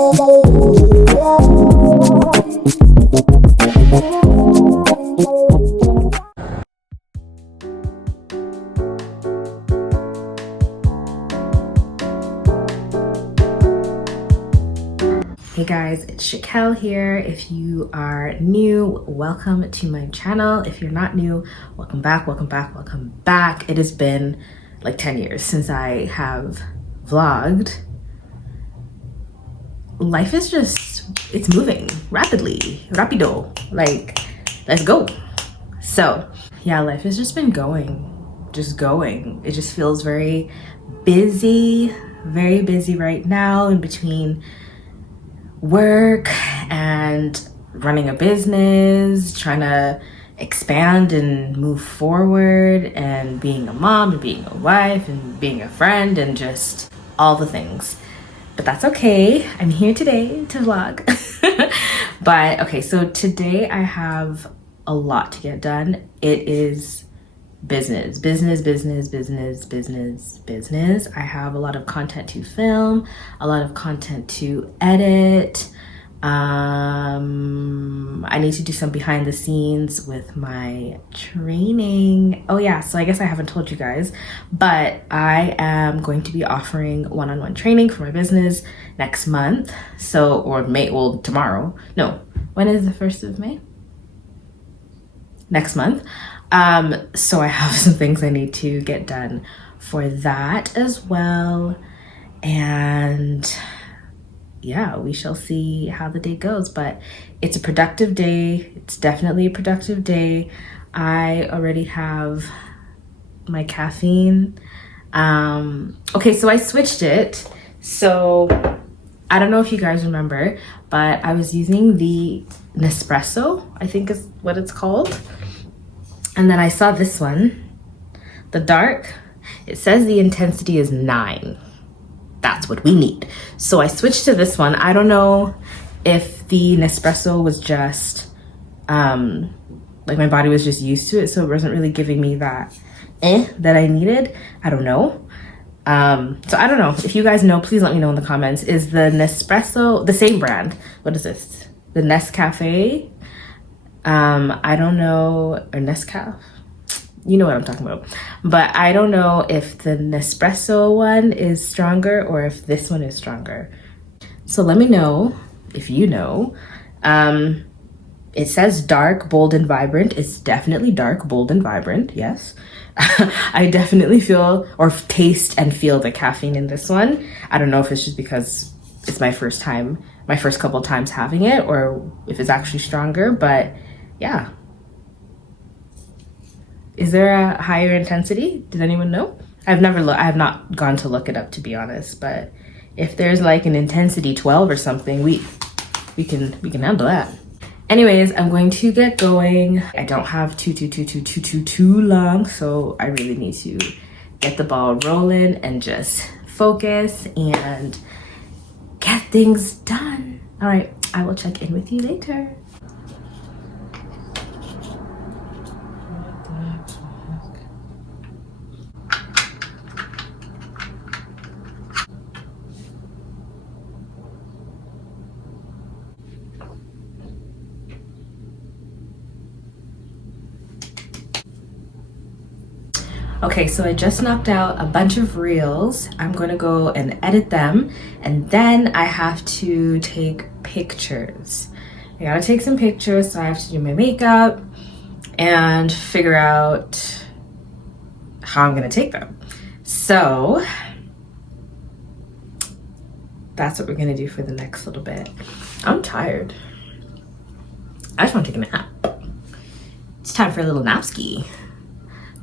Hey guys, it's Shakel here. If you are new, welcome to my channel. If you're not new, welcome back, welcome back, welcome back. It has been like 10 years since I have vlogged. Life is just, it's moving rapidly, rapido, like, let's go. So yeah, life has just been just going. It just feels very busy right now in between work and running a business, trying to expand and move forward, and being a mom and being a wife and being a friend and just all the things. But that's okay. I'm here today to vlog. But okay, so today I have a lot to get done. It is business. I have a lot of content to film, a lot of content to edit. I need to do some behind the scenes with my training. Oh yeah, so I guess I haven't told you guys, but I am going to be offering one-on-one training for my business next month. So, or May, well, tomorrow. No, when is the 1st of May? Next month. So I have some things I need to get done for that as well. And yeah, we shall see how the day goes, but it's a productive day. It's definitely a productive day. I already have my caffeine. Okay, so I switched it. So I don't know if you guys remember, but I was using the Nespresso, I think is what it's called. And then I saw this one, the dark. It says the intensity is 9. That's what we need. So I switched to this one. I don't know if the Nespresso was just, like my body was just used to it, so it wasn't really giving me that that I needed. I don't know. So I don't know. If you guys know, please let me know in the comments. Is the Nespresso the same brand? What is this? The Nescafe? I don't know, or Nescafe, you know what I'm talking about, but I don't know if the Nespresso one is stronger or if this one is stronger. So let me know if you know. It says dark, bold, and vibrant. It's definitely dark, bold, and vibrant, yes. I definitely feel or taste and feel the caffeine in this one. I don't know if it's just because it's my first couple times having it, or if it's actually stronger, but yeah. Is there a higher intensity? Does anyone know? I have not gone to look it up, to be honest, but if there's like an intensity 12 or something, we can handle that. Anyways, I'm going to get going. I don't have too long, so I really need to get the ball rolling and just focus and get things done. All right, I will check in with you later. Okay, so I just knocked out a bunch of reels. I'm gonna go and edit them, and then I have to take pictures. I gotta take some pictures, so I have to do my makeup and figure out how I'm gonna take them. So that's what we're gonna do for the next little bit. I'm tired. I just wanna take a nap. It's time for a little nap ski.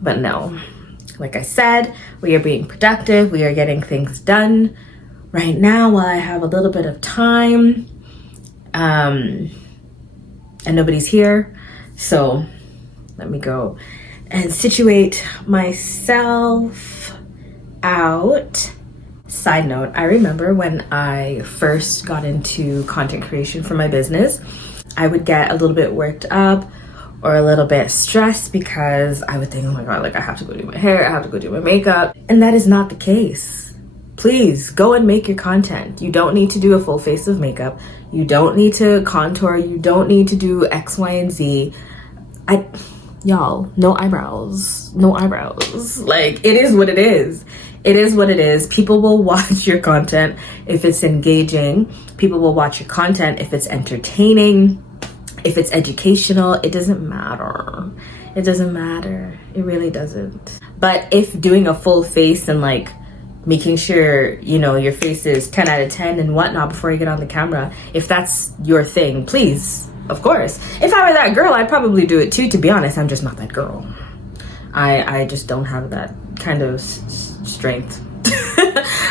But no. Like I said, we are being productive. We are getting things done right now while I have a little bit of time. And nobody's here. So let me go and situate myself out. Side note, I remember when I first got into content creation for my business, I would get a little bit worked up or a little bit stressed because I would think, oh my God, like I have to go do my hair, I have to go do my makeup. And that is not the case. please go and make your content. You don't need to do a full face of makeup. You don't need to contour. You don't need to do X, Y, and Z. Y'all, no eyebrows. No eyebrows. Like, it is what it is. It is what it is. People will watch your content if it's engaging. People will watch your content if it's entertaining, if it's educational. It doesn't matter. It doesn't matter. It really doesn't. But if doing a full face and like making sure, you know, your face is 10 out of 10 and whatnot before you get on the camera, if that's your thing, please, of course. If I were that girl, I'd probably do it too. To be honest, I'm just not that girl. I just don't have that kind of strength.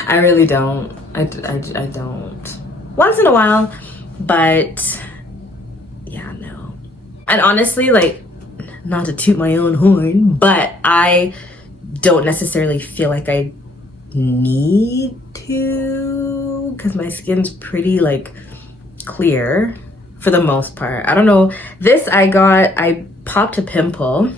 I really don't. I don't. Once in a while, but yeah, no. And honestly, like, not to toot my own horn, but I don't necessarily feel like I need to, because my skin's pretty like clear for the most part. I don't know. This I popped a pimple.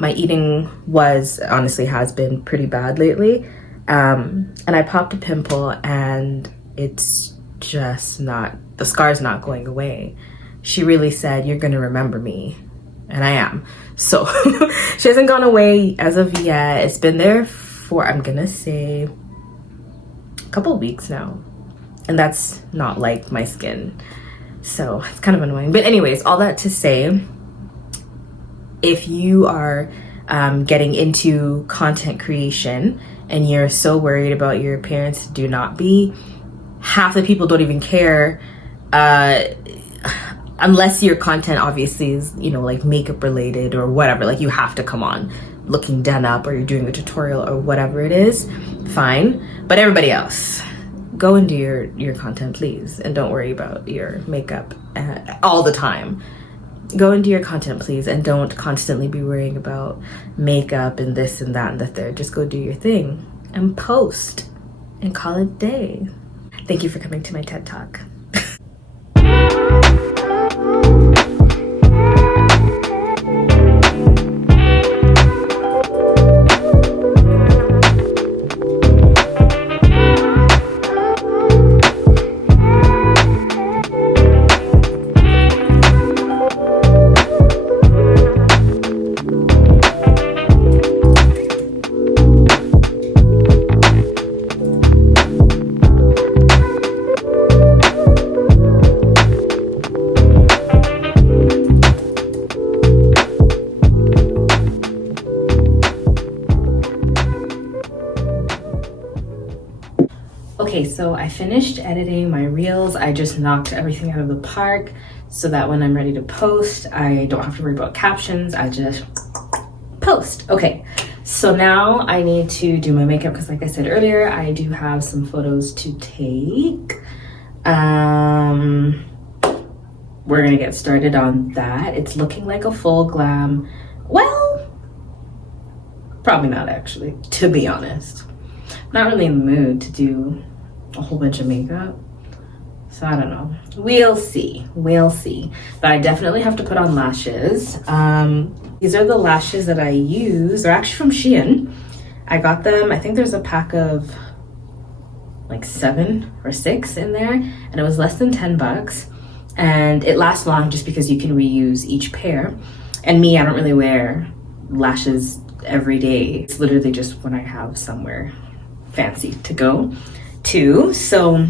My eating has been pretty bad lately. And I popped a pimple and it's just not, the scar's not going away. She really said, you're gonna remember me. And I am. So she hasn't gone away as of yet. It's been there for, I'm gonna say, a couple of weeks now. And that's not like my skin. So it's kind of annoying. But anyways, all that to say, if you are getting into content creation and you're so worried about your appearance, do not be. Half the people don't even care, unless your content obviously is, you know, like makeup related or whatever. Like you have to come on looking done up, or you're doing a tutorial or whatever it is, fine. But everybody else, go and do your content, please, and don't worry about your makeup all the time. Go and do your content, please, and don't constantly be worrying about makeup and this and that and the third. Just go do your thing and post and call it a day. Thank you for coming to my TED Talk. Okay, so I finished editing my reels. I just knocked everything out of the park so that when I'm ready to post, I don't have to worry about captions. I just post. Okay, so now I need to do my makeup because like I said earlier, I do have some photos to take. We're gonna get started on that. It's looking like a full glam. Well, probably not actually, to be honest. Not really in the mood to do a whole bunch of makeup, so I don't know. We'll see. But I definitely have to put on lashes. These are the lashes that I use. They're actually from SHEIN. I got them, I think there's a pack of like 7 or 6 in there, and it was less than 10 bucks. And it lasts long just because you can reuse each pair. And me, I don't really wear lashes every day. It's literally just when I have somewhere fancy to go to. So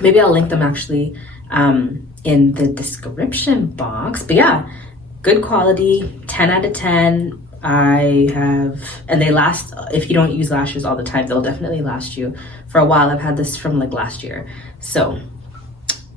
maybe I'll link them actually in the description box. But yeah, good quality, 10 out of 10. And they last, if you don't use lashes all the time, they'll definitely last you for a while. I've had this from like last year, so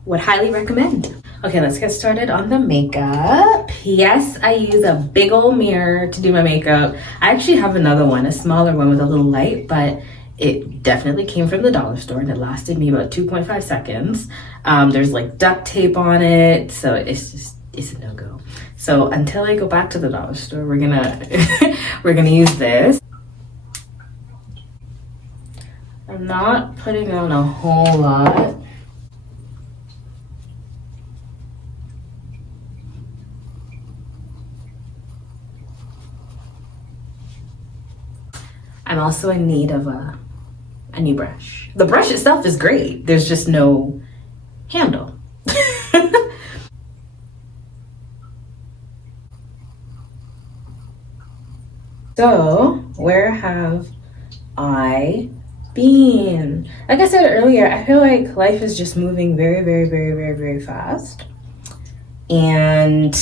would highly recommend. Okay, let's get started on the makeup. Yes, I use a big old mirror to do my makeup. I actually have another one, a smaller one with a little light, but it definitely came from the dollar store and it lasted me about 2.5 seconds. There's like duct tape on it, so it's a no-go. So until I go back to the dollar store, we're gonna we're gonna use this. I'm not putting on a whole lot. I'm also in need of a a new brush. The brush itself is great. There's just no handle. So, where have I been? Like I said earlier, I feel like life is just moving very, very, very, very, very fast. And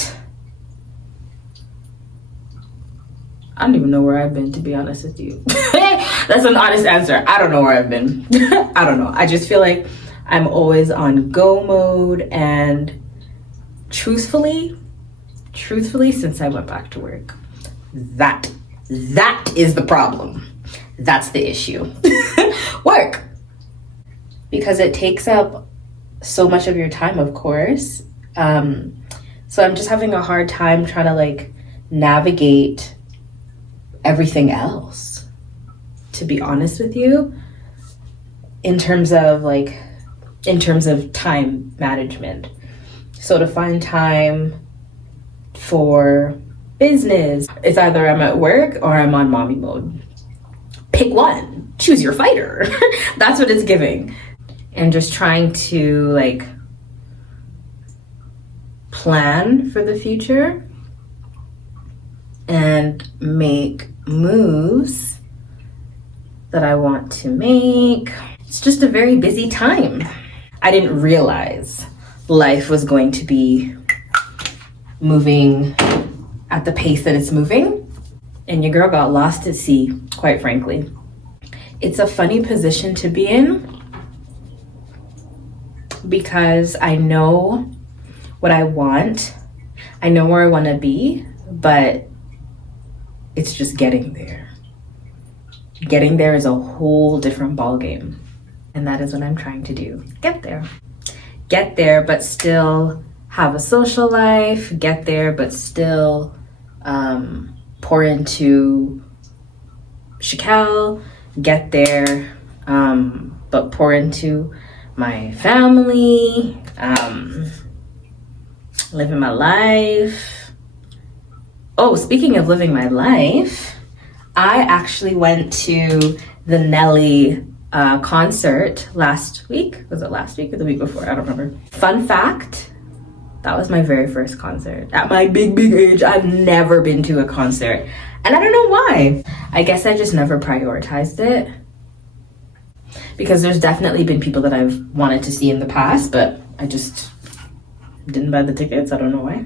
I don't even know where I've been, to be honest with you. That's an honest answer. I don't know where I've been. I don't know. I just feel like I'm always on go mode, and truthfully, since I went back to work, that is the problem. That's the issue. Work. Because it takes up so much of your time, of course. So I'm just having a hard time trying to like navigate everything else, to be honest with you, in terms of time management. So to find time for business, it's either I'm at work or I'm on mommy mode. Pick one, choose your fighter. That's what it's giving. And just trying to like plan for the future and make moves that I want to make. It's just a very busy time. I didn't realize life was going to be moving at the pace that it's moving, and your girl got lost at sea, quite frankly. It's a funny position to be in because I know what I want, I know where I want to be, but it's just getting there. Getting there is a whole different ballgame, and that is what I'm trying to do. Get there, but still have a social life. Get there, but still pour into Shakel. Get there, but pour into my family. Living my life. Oh, speaking of living my life, I actually went to the Nelly concert last week. Was it last week or the week before? I don't remember. Fun fact, that was my very first concert. At my big age, I've never been to a concert. And I don't know why. I guess I just never prioritized it. Because there's definitely been people that I've wanted to see in the past, but I just didn't buy the tickets. I don't know why.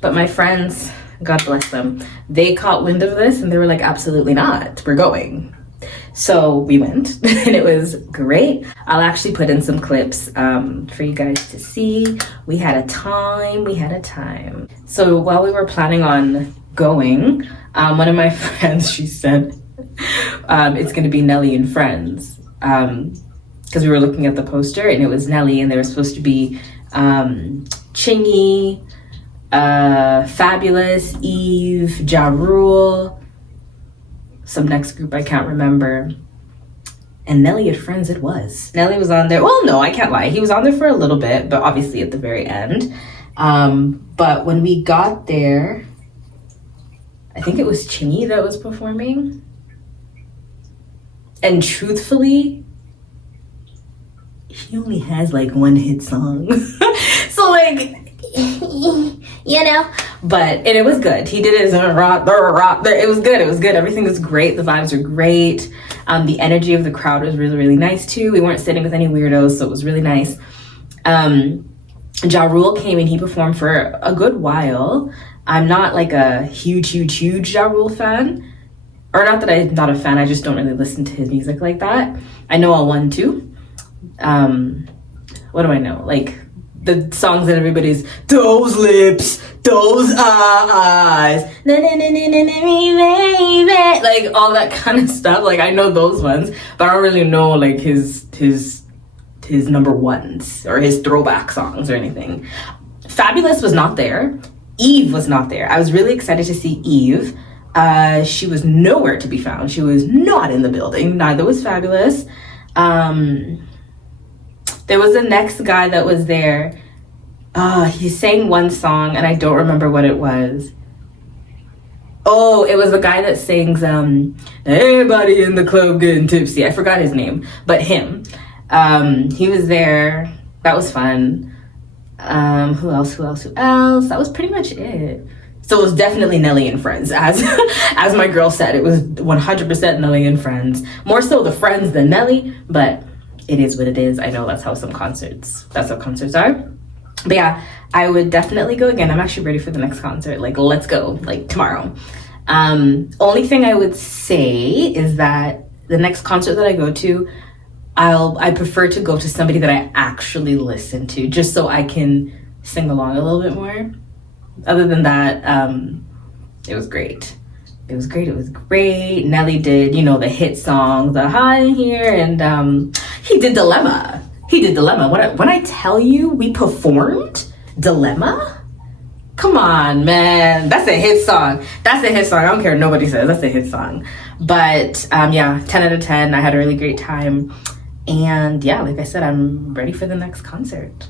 But my friends, God bless them, they caught wind of this and they were like, absolutely not, we're going. So we went and it was great. I'll actually put in some clips for you guys to see. We had a time. So while we were planning on going, one of my friends, she said, it's gonna be Nelly and Friends. Because we were looking at the poster and it was Nelly and there was supposed to be Chingy, Fabulous, Eve, Ja Rule, some next group I can't remember, and Nelly and Friends it was. Nelly was on there. Well, no, I can't lie. He was on there for a little bit, but obviously at the very end. But when we got there, I think it was Chingy that was performing. And truthfully, he only has like one hit song. So like, you know, and it was good. He did it as a rock. It was good. Everything was great. The vibes were great. The energy of the crowd was really, really nice too. We weren't sitting with any weirdos, so it was really nice. Ja Rule came and he performed for a good while. I'm not like a huge Ja Rule fan. Or not that I'm not a fan, I just don't really listen to his music like that. I know L1 too. What do I know? Like the songs that everybody's, those lips, those eyes, like all that kind of stuff. Like I know those ones, but I don't really know like his number ones or his throwback songs or anything. Fabulous was not there. Eve was not there. I was really excited to see Eve. She was nowhere to be found. She was not in the building. Neither was Fabulous. There was the next guy that was there. He sang one song and I don't remember what it was. Oh, it was the guy that sings everybody in the club getting tipsy. I forgot his name, but him. He was there. That was fun. Who else? That was pretty much it. So it was definitely Nelly and Friends, as as my girl said. It was 100% Nelly and Friends. More so the Friends than Nelly, but it is what it is. I know that's how concerts are. But yeah, I would definitely go again. I'm actually ready for the next concert. Like, let's go, like tomorrow. Only thing I would say is that the next concert that I go to, I prefer to go to somebody that I actually listen to, just so I can sing along a little bit more. Other than that, it was great. It was great. Nelly did, you know, the hit song, the Hi Here, and he did Dilemma. When I tell you we performed Dilemma, come on, man. That's a hit song. I don't care what nobody says. That's a hit song. But yeah, 10 out of 10. I had a really great time. And yeah, like I said, I'm ready for the next concert.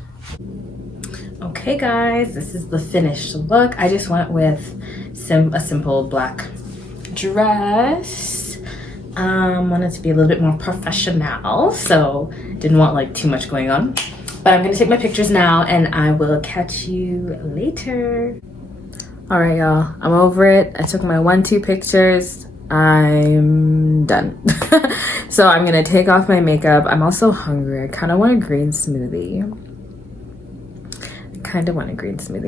Okay guys, this is the finished look. I just went with a simple black dress. Wanted to be a little bit more professional, so didn't want like too much going on. But I'm gonna take my pictures now and I will catch you later. All right, y'all, I'm over it. I took my 1-2 pictures. I'm done. So I'm gonna take off my makeup. I'm also hungry. I kind of want a green smoothie.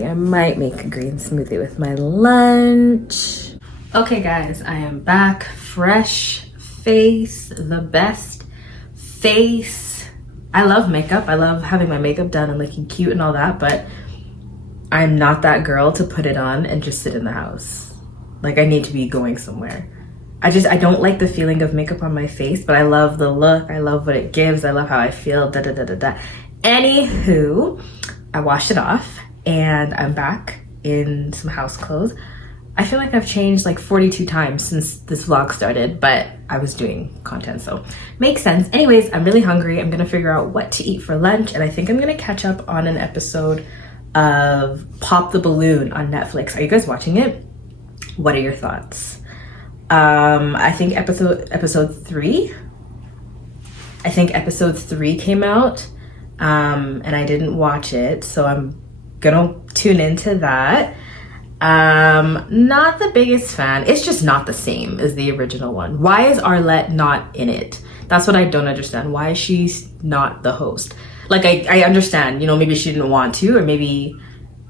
I might make a green smoothie with my lunch. Okay guys, I am back. Fresh face, the best face. I love makeup. I love having my makeup done and looking cute and all that, but I'm not that girl to put it on and just sit in the house. Like, I need to be going somewhere. I don't like the feeling of makeup on my face, but I love the look. I love what it gives. I love how I feel. Anywho, I washed it off and I'm back in some house clothes. I feel like I've changed like 42 times since this vlog started, but I was doing content, so makes sense. Anyways, I'm really hungry. I'm gonna figure out what to eat for lunch, and I think I'm gonna catch up on an episode of Pop the Balloon on Netflix. Are you guys watching it? What are your thoughts? I think episode 3. I think episode 3 came out, and I didn't watch it, so I'm gonna tune into that. Not the biggest fan. It's just not the same as the original one. Why is Arlette not in it? That's what I don't understand. Why is she not the host? Like, I understand, you know, maybe she didn't want to, or maybe,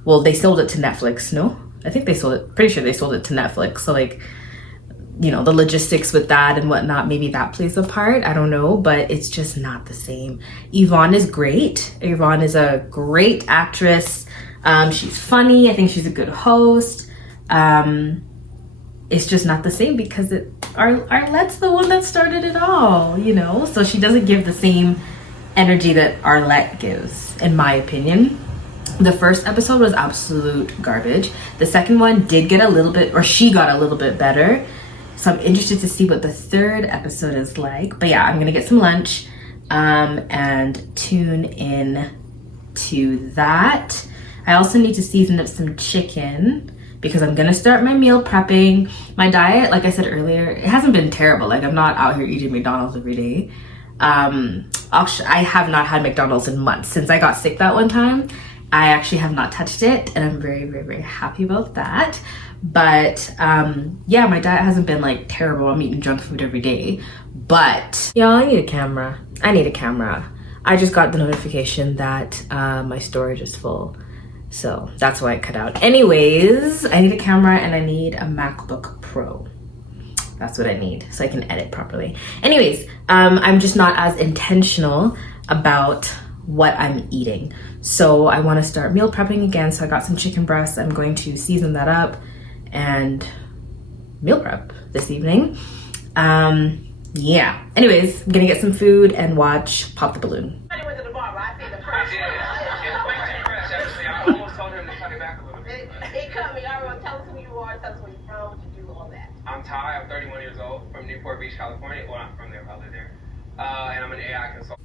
well, they sold it to Netflix, no? I think they sold it, pretty sure they sold it to Netflix. So like, you know, the logistics with that and whatnot, maybe that plays a part. I don't know, but it's just not the same. Yvonne is great. Yvonne is a great actress. She's funny. I think she's a good host. It's just not the same because Arlette's the one that started it all, you know? So she doesn't give the same energy that Arlette gives, in my opinion. The first episode was absolute garbage. The second one did get a little bit, or she got a little bit better. So I'm interested to see what the third episode is like. But yeah, I'm gonna get some lunch and tune in to that. I also need to season up some chicken because I'm gonna start my meal prepping. My diet, like I said earlier, it hasn't been terrible. Like, I'm not out here eating McDonald's every day. I have not had McDonald's in months. Since I got sick that one time, I actually have not touched it, and I'm very, very, very happy about that. But yeah, my diet hasn't been like terrible. I'm eating junk food every day, but y'all, I need a camera. I just got the notification that my storage is full, so that's why it cut out. Anyways, I need a camera and I need a MacBook Pro. That's what I need so I can edit properly. Anyways, I'm just not as intentional about what I'm eating. So I want to start meal prepping again. So I got some chicken breasts. I'm going to season that up and meal prep this evening. Yeah. Anyways, I'm gonna get some food and watch Pop the Balloon. I'm Ty, I'm 31 years old, from Newport Beach, California. Well, I'm from there, probably there. And I'm an AI consultant.